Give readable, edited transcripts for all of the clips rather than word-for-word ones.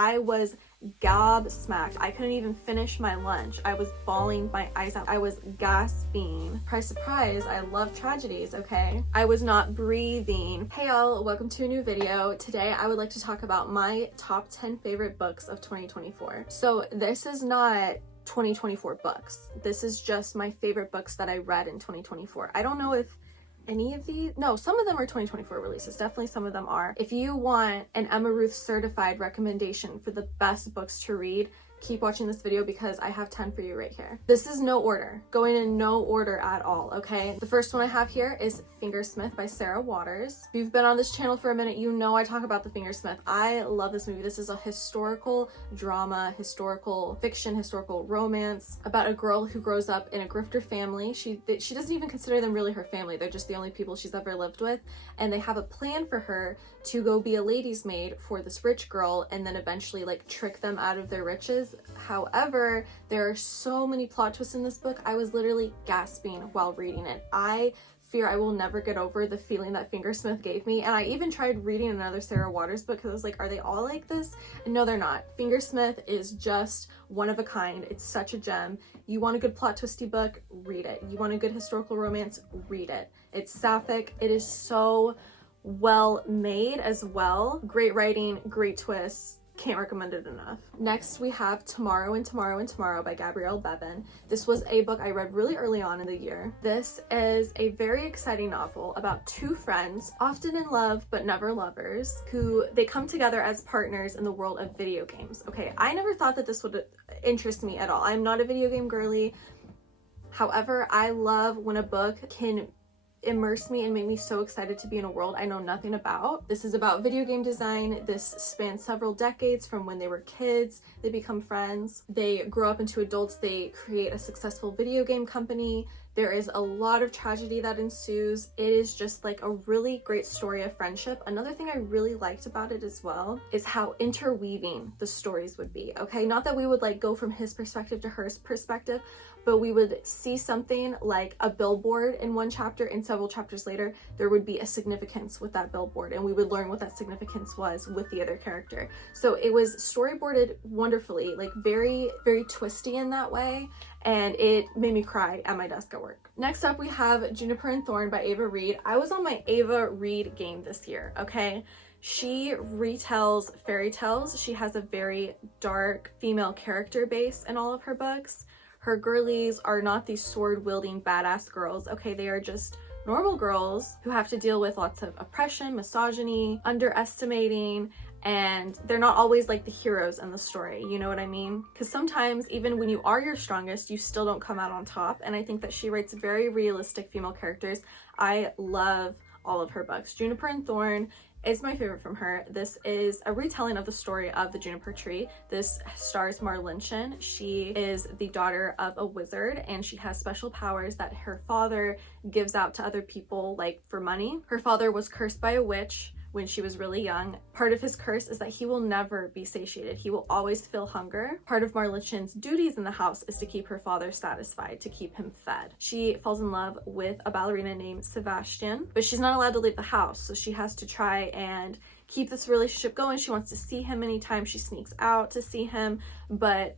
I was gobsmacked. I couldn't even finish my lunch. I was bawling my eyes out. I was gasping. Surprise, surprise, I love tragedies, okay? I was not breathing. Hey y'all, welcome to a new video. Today I would like to talk about my top 10 favorite books of 2024. So this is not 2024 books. This is just my favorite books that I read in 2024. I don't know if any of these, no, some of them are 2024 releases. Definitely some of them are. If you want an Emma Ruth certified recommendation for the best books to read, keep watching this video because I have 10 for you right here. This is no order, going in no order at all, okay? The first one I have here is Fingersmith by Sarah Waters. If you've been on this channel for a minute, you know I talk about The Fingersmith. I love this movie. This is a historical drama, historical fiction, historical romance about a girl who grows up in a grifter family. She doesn't even consider them really her family. They're just the only people she's ever lived with, and they have a plan for her to go be a lady's maid for this rich girl and then eventually like trick them out of their riches. However, there are so many plot twists in this book. I was literally gasping while reading it. I fear I will never get over the feeling that Fingersmith gave me. And I even tried reading another Sarah Waters book because I was like, are they all like this? And no, they're not. Fingersmith is just one of a kind. It's such a gem. You want a good plot twisty book? Read it. You want a good historical romance? Read it. It's sapphic. It is so well made as well. Great writing, great twists. Can't recommend it enough. Next, we have Tomorrow and Tomorrow and Tomorrow by Gabrielle Bevan. This was a book I read really early on in the year. This is a very exciting novel about two friends, often in love but never lovers, who they come together as partners in the world of video games. Okay, I never thought that this would interest me at all. I'm not a video game girly. However, I love when a book can immerse me and make me so excited to be in a world I know nothing about. This is about video game design. This spans several decades from when they were kids. They become friends. They grow up into adults. They create a successful video game company. There is a lot of tragedy that ensues. It is just like a really great story of friendship. Another thing I really liked about it as well is how interweaving the stories would be, okay? Not that we would like go from his perspective to her perspective, but we would see something like a billboard in one chapter, and several chapters later, there would be a significance with that billboard, and we would learn what that significance was with the other character. So it was storyboarded wonderfully, like very, very twisty in that way, and it made me cry at my desk at work. Next up, we have Juniper and Thorn by Ava Reid. I was on my Ava Reid game this year, okay? She retells fairy tales. She has a very dark female character base in all of her books. Her girlies are not these sword-wielding badass girls, okay? They are just normal girls who have to deal with lots of oppression, misogyny, underestimating, and they're not always like the heroes in the story, you know what I mean? Because sometimes even when you are your strongest, you still don't come out on top, and I think that she writes very realistic female characters. I love all of her books. Juniper and Thorn is my favorite from her. This is a retelling of the story of the juniper tree. This stars Marlinchen. She is the daughter of a wizard, and she has special powers that her father gives out to other people, like for money. Her father was cursed by a witch when she was really young. Part of his curse is that he will never be satiated. He will always feel hunger. Part of Marlinchen's duties in the house is to keep her father satisfied, to keep him fed. She falls in love with a ballerina named Sebastian, but she's not allowed to leave the house, so she has to try and keep this relationship going. She wants to see him anytime. She sneaks out to see him, but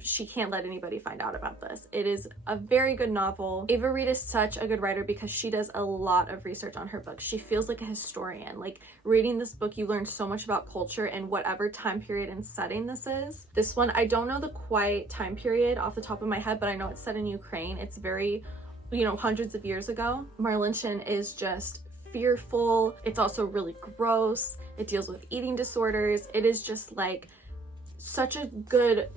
she can't let anybody find out about this. It is a very good novel. Ava Reid is such a good writer because she does a lot of research on her books. She feels like a historian. Like reading this book, you learn so much about culture and whatever time period and setting this is. This one, I don't know the quite time period off the top of my head, but I know it's set in Ukraine. It's very, you know, hundreds of years ago. Marlinchen is just fearful. It's also really gross. It deals with eating disorders. It is just like such a good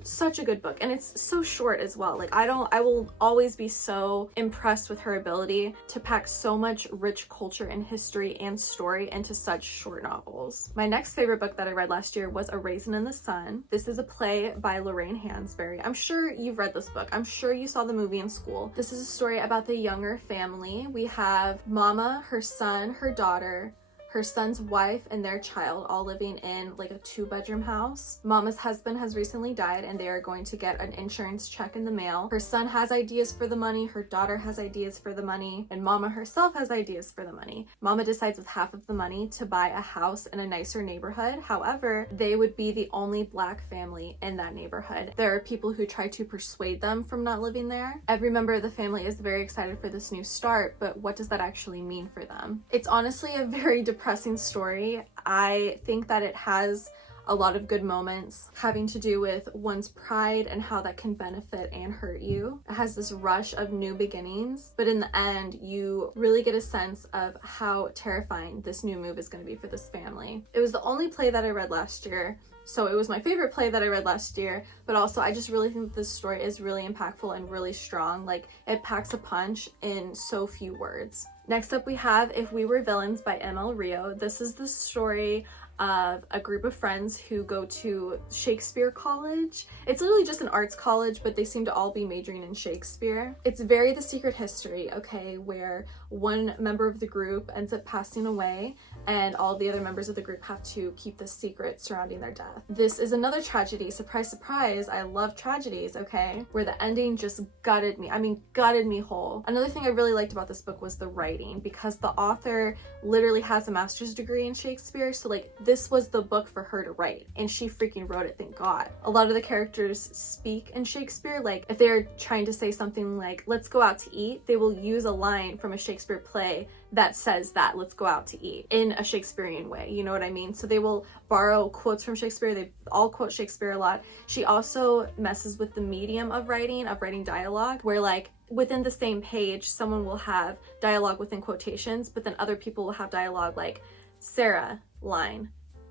book, and it's so short as well. Like I will always be so impressed with her ability to pack so much rich culture and history and story into such short novels. My next favorite book that I read last year was A Raisin in the Sun. This is a play by Lorraine Hansberry. I'm sure you've read this book. I'm sure you saw the movie in school. This is a story about the Younger family. We have Mama, her son, her daughter, her son's wife and their child all living in like a 2-bedroom house. Mama's husband has recently died and they are going to get an insurance check in the mail. Her son has ideas for the money, her daughter has ideas for the money, and Mama herself has ideas for the money. Mama decides with half of the money to buy a house in a nicer neighborhood. However, they would be the only Black family in that neighborhood. There are people who try to persuade them from not living there. Every member of the family is very excited for this new start, but what does that actually mean for them? It's honestly a very depressing story. I think that it has a lot of good moments having to do with one's pride and how that can benefit and hurt you. It has this rush of new beginnings, but in the end, you really get a sense of how terrifying this new move is going to be for this family. It was the only play that I read last year, so it was my favorite play that I read last year, but also I just really think that this story is really impactful and really strong. Like, it packs a punch in so few words. Next up we have If We Were Villains by ML Rio. This is the story of a group of friends who go to Shakespeare College. It's literally just an arts college, but they seem to all be majoring in Shakespeare. It's very The Secret History, okay, where one member of the group ends up passing away and all the other members of the group have to keep the secret surrounding their death. This is another tragedy. Surprise, surprise, I love tragedies, okay, where the ending just gutted me. I mean, gutted me whole. Another thing I really liked about this book was the writing, because the author literally has a master's degree in Shakespeare, so like this was the book for her to write, and she freaking wrote it, thank God. A lot of the characters speak in Shakespeare, like if they're trying to say something like, let's go out to eat, they will use a line from a Shakespeare play that says that, let's go out to eat, in a Shakespearean way, you know what I mean? So they will borrow quotes from Shakespeare, they all quote Shakespeare a lot. She also messes with the medium of writing dialogue, where like within the same page, someone will have dialogue within quotations, but then other people will have dialogue like Sarah, line,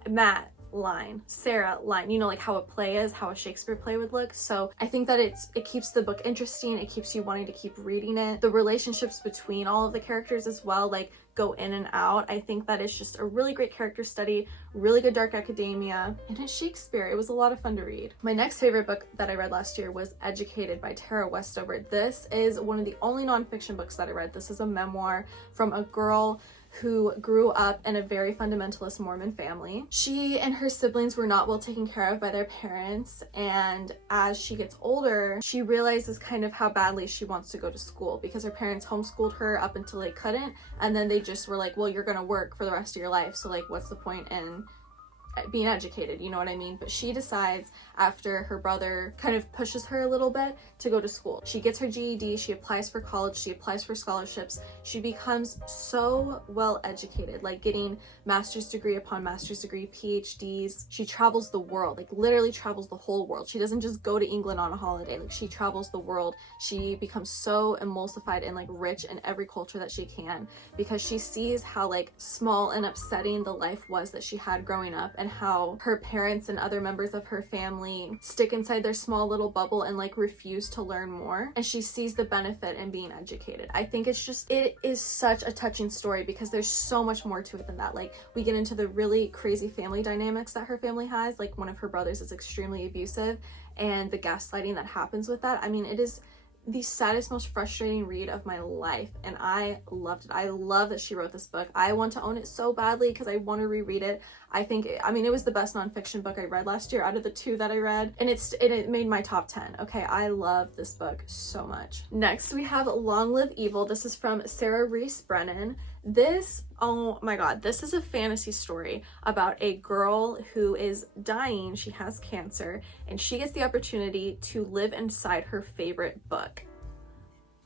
Matt, line, Sarah, line, you know, like how a play is, how a Shakespeare play would look. So I think that it keeps the book interesting, it keeps you wanting to keep reading it. The relationships between all of the characters as well, like go in and out. I think that it's just a really great character study, really good dark academia, and it's Shakespeare. It was a lot of fun to read. My next favorite book that I read last year was Educated by Tara Westover. This is one of the only nonfiction books that I read. This is a memoir from a girl who grew up in a very fundamentalist Mormon family. She and her siblings were not well taken care of by their parents, and as she gets older, she realizes kind of how badly she wants to go to school, because her parents homeschooled her up until they couldn't, and then they just were like, well, you're gonna work for the rest of your life, so like what's the point in being educated, you know what I mean? But she decides, after her brother kind of pushes her a little bit, to go to school. She gets her GED, she applies for college, she applies for scholarships, she becomes so well educated, like getting master's degree upon master's degree, PhDs. She travels the world, like literally travels the whole world. She doesn't just go to England on a holiday, like she travels the world. She becomes so emulsified and like rich in every culture that she can, because she sees how like small and upsetting the life was that she had growing up, and how her parents and other members of her family stick inside their small little bubble and like refuse to learn more, and she sees the benefit in being educated. I think it is such a touching story, because there's so much more to it than that. Like, we get into the really crazy family dynamics that her family has. Like, one of her brothers is extremely abusive, and the gaslighting that happens with that. I mean, it is the saddest, most frustrating read of my life, and I loved it. I love that she wrote this book. I want to own it so badly because I want to reread it. It was the best nonfiction book I read last year out of the 2 that I read, and it made my top 10. Okay, I love this book so much. Next, we have Long Live Evil. This is from Sarah Reese Brennan. This, oh my god, this is a fantasy story about a girl who is dying. She has cancer, and she gets the opportunity to live inside her favorite book.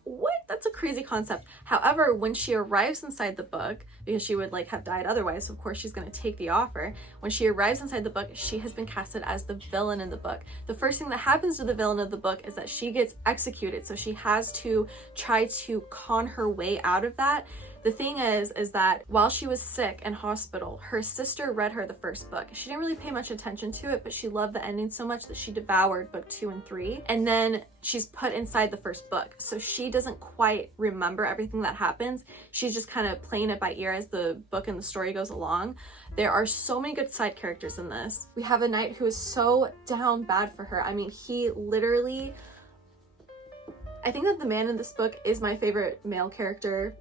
What? That's a crazy concept. However, when she arrives inside the book, because she would like have died otherwise, so of course she's going to take the offer. When she arrives inside the book, she has been casted as the villain in the book. The first thing that happens to the villain of the book is that she gets executed, so she has to try to con her way out of that. The thing is that while she was sick in hospital, her sister read her the first book. She didn't really pay much attention to it, but she loved the ending so much that she devoured book 2 and 3. And then she's put inside the first book. So she doesn't quite remember everything that happens. She's just kind of playing it by ear as the book and the story goes along. There are so many good side characters in this. We have a knight who is so down bad for her. I mean, he literally... I think that the man in this book is my favorite male character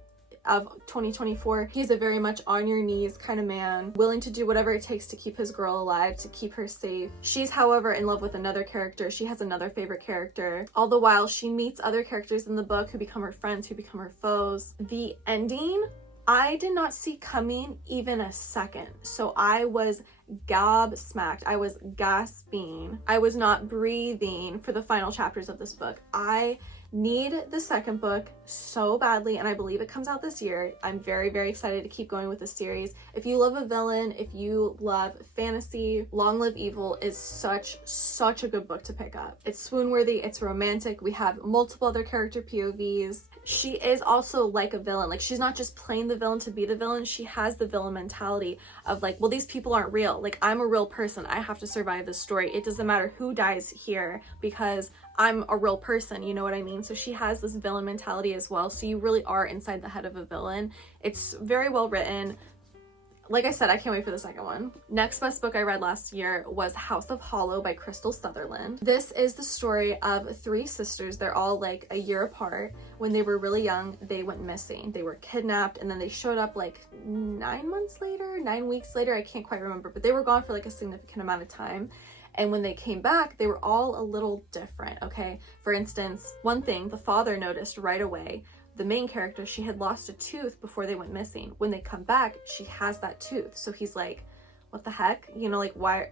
of 2024. He's a very much on your knees kind of man, willing to do whatever it takes to keep his girl alive, to keep her safe. She's, however, in love with another character. She has another favorite character. All the while, she meets other characters in the book who become her friends, who become her foes. The ending, I did not see coming even a second. So I was gobsmacked. I was gasping. I was not breathing for the final chapters of this book. I need the second book so badly, and I believe it comes out this year. I'm very, very excited to keep going with this series. If you love a villain, if you love fantasy, Long Live Evil is such a good book to pick up. It's swoon-worthy, it's romantic, we have multiple other character POVs. She is also like a villain. Like, she's not just playing the villain to be the villain. She has the villain mentality of like, well, these people aren't real. Like, I'm a real person. I have to survive this story. It doesn't matter who dies here because I'm a real person, you know what I mean? So she has this villain mentality as well. So you really are inside the head of a villain. It's very well written. Like I said, I can't wait for the second one. Next best book I read last year was House of Hollow by Crystal Sutherland. This is the story of three sisters. They're all like a year apart. When they were really young, they went missing. They were kidnapped, and then they showed up like 9 weeks later. I can't quite remember, but they were gone for like a significant amount of time. And when they came back, they were all a little different, okay? For instance, one thing the father noticed right away, the main character, she had lost a tooth before they went missing. When they come back, she has that tooth. So he's like, what the heck? You know, like, why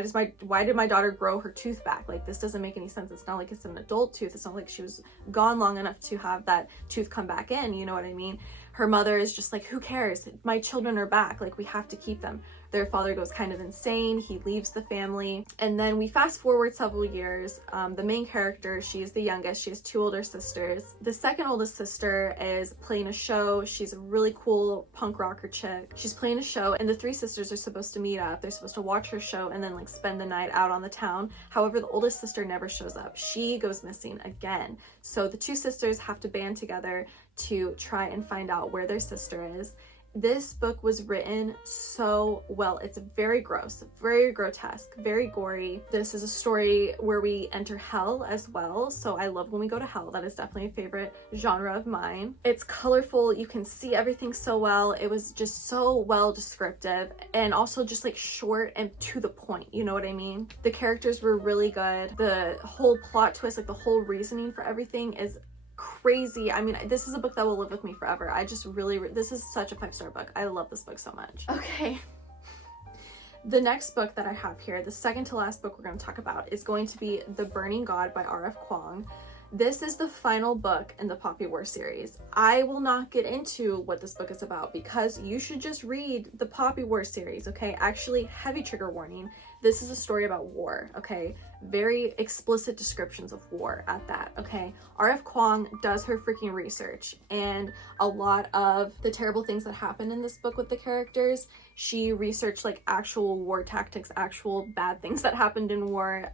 did my daughter grow her tooth back? Like, this doesn't make any sense. It's not like it's an adult tooth. It's not like she was gone long enough to have that tooth come back in, you know what I mean? Her mother is just like, who cares? My children are back. Like, we have to keep them. Their father goes kind of insane. He leaves the family. And then we fast forward several years. The main character, she is the youngest. She has 2 older sisters. The second oldest sister is playing a show. She's a really cool punk rocker chick. She's playing a show, and the 3 sisters are supposed to meet up. They're supposed to watch her show and then like spend the night out on the town. However, the oldest sister never shows up. She goes missing again. So the 2 sisters have to band together to try and find out where their sister is. This book was written so well. It's very gross, very grotesque, very gory. This is a story where we enter hell as well. So I love when we go to hell. That is definitely a favorite genre of mine. It's colorful. You can see everything so well. It was just so well descriptive, and also just like short and to the point. You know what I mean? The characters were really good. The whole plot twist, like the whole reasoning for everything is crazy. I mean, this is a book that will live with me forever. I just really, this is such a 5-star book. I love this book so much. Okay. The next book that I have here, the second to last book we're going to talk about, is going to be The Burning God by R.F. Kuang. This is the final book in the Poppy War series. I will not get into what this book is about because you should just read the Poppy War series, okay? Actually, heavy trigger warning. This is a story about war, okay? Very explicit descriptions of war at that, okay? R.F. Kuang does her freaking research, and a lot of the terrible things that happen in this book with the characters, she researched like actual war tactics, actual bad things that happened in war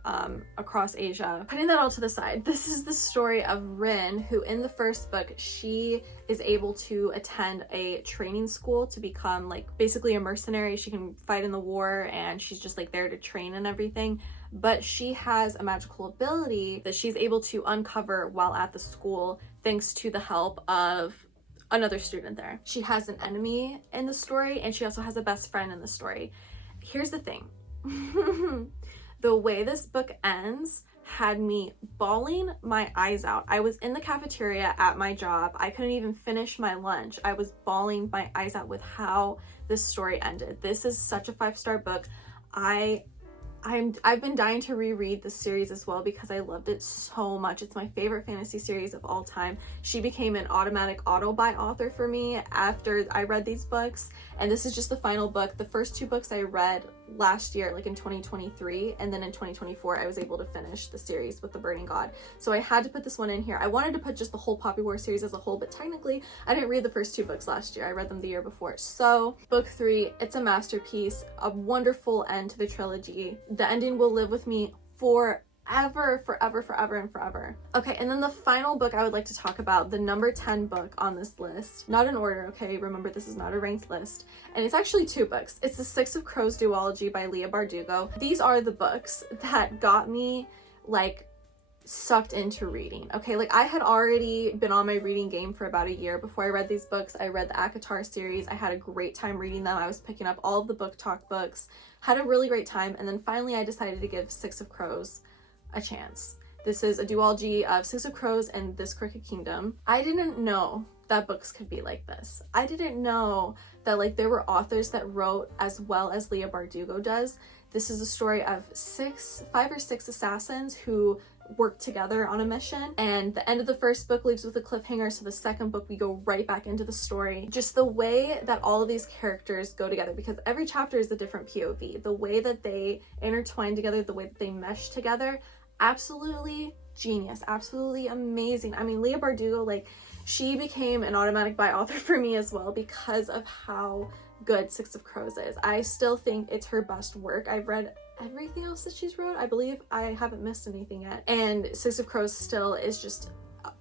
across Asia. Putting that all to the side, this is the story of Rin, who in the first book, she is able to attend a training school to become like basically a mercenary. She can fight in the war, and she's just like there to train and everything. But she has a magical ability that she's able to uncover while at the school thanks to the help of another student there. She has an enemy in the story, and she also has a best friend in the story. Here's the thing. The way this book ends had me bawling my eyes out. I was in the cafeteria at my job. I couldn't even finish my lunch. I was bawling my eyes out with how this story ended. This is such a 5-star book. I've been dying to reread this series as well because I loved it so much. It's my favorite fantasy series of all time. She became an automatic auto-buy author for me after I read these books, and this is just the final book. The first 2 books I read last year, like in 2023, and then in 2024 I was able to finish the series with The Burning God. So I had to put this one in here. I wanted to put just the whole Poppy War series as a whole, but technically I didn't read the first 2 books last year. I read them the year before. So book 3, it's a masterpiece, a wonderful end to the trilogy. The ending will live with me forever, forever, and forever. Okay, and then the final book I would like to talk about, the number 10 book on this list, not in order, okay? Remember, this is not a ranked list, and it's actually 2 books. It's The Six of Crows duology by Leigh Bardugo. These are the books that got me like sucked into reading. Okay, like I had already been on my reading game for about a year before I read these books. I read the ACOTAR series. I had a great time reading them. I was picking up all of the Book Talk books, had a really great time, and then finally I decided to give Six of Crows a chance. This is a duology of Six of Crows and This Crooked Kingdom. I didn't know that books could be like this. I didn't know that like there were authors that wrote as well as Leigh Bardugo does. This is a story of 5 or 6 assassins who work together on a mission, and the end of the first book leaves with a cliffhanger, so the second book we go right back into the story. Just the way that all of these characters go together, because every chapter is a different POV, the way that they intertwine together, the way that they mesh together, absolutely genius, absolutely amazing. I mean, Leigh Bardugo, like, she became an automatic buy author for me as well because of how good Six of Crows is. I still think it's her best work. I've read everything else that she's wrote. I believe I haven't missed anything yet. And Six of Crows still is just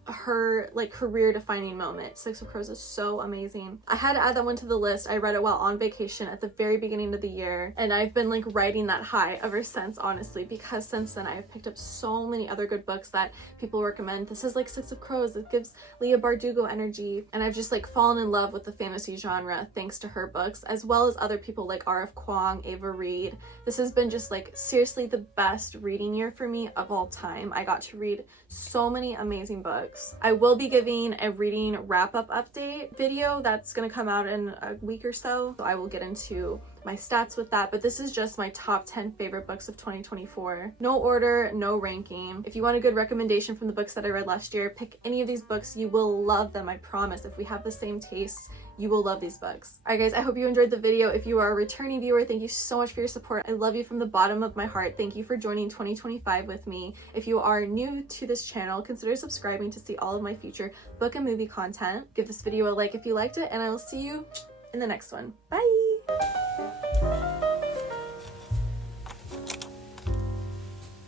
her like career defining moment. Six of Crows is so amazing. I had to add that one to the list. I read it while on vacation at the very beginning of the year, and I've been like riding that high ever since, honestly, because since then I have picked up so many other good books that people recommend. This is like Six of Crows. It gives Leigh Bardugo energy, and I've just like fallen in love with the fantasy genre thanks to her books, as well as other people like R.F. Kuang, Ava Reid. This has been just like seriously the best reading year for me of all time. I got to read so many amazing books. I will be giving a reading wrap-up update video that's going to come out in a week or so. I will get into my stats with that, but this is just my top 10 favorite books of 2024. No order, no ranking. If you want a good recommendation from the books that I read last year, pick any of these books. You will love them, I promise. If we have the same tastes, you will love these books. Alright guys, I hope you enjoyed the video. If you are a returning viewer, thank you so much for your support. I love you from the bottom of my heart. Thank you for joining 2025 with me. If you are new to this channel, consider subscribing to see all of my future book and movie content. Give this video a like if you liked it, and I will see you in the next one. Bye!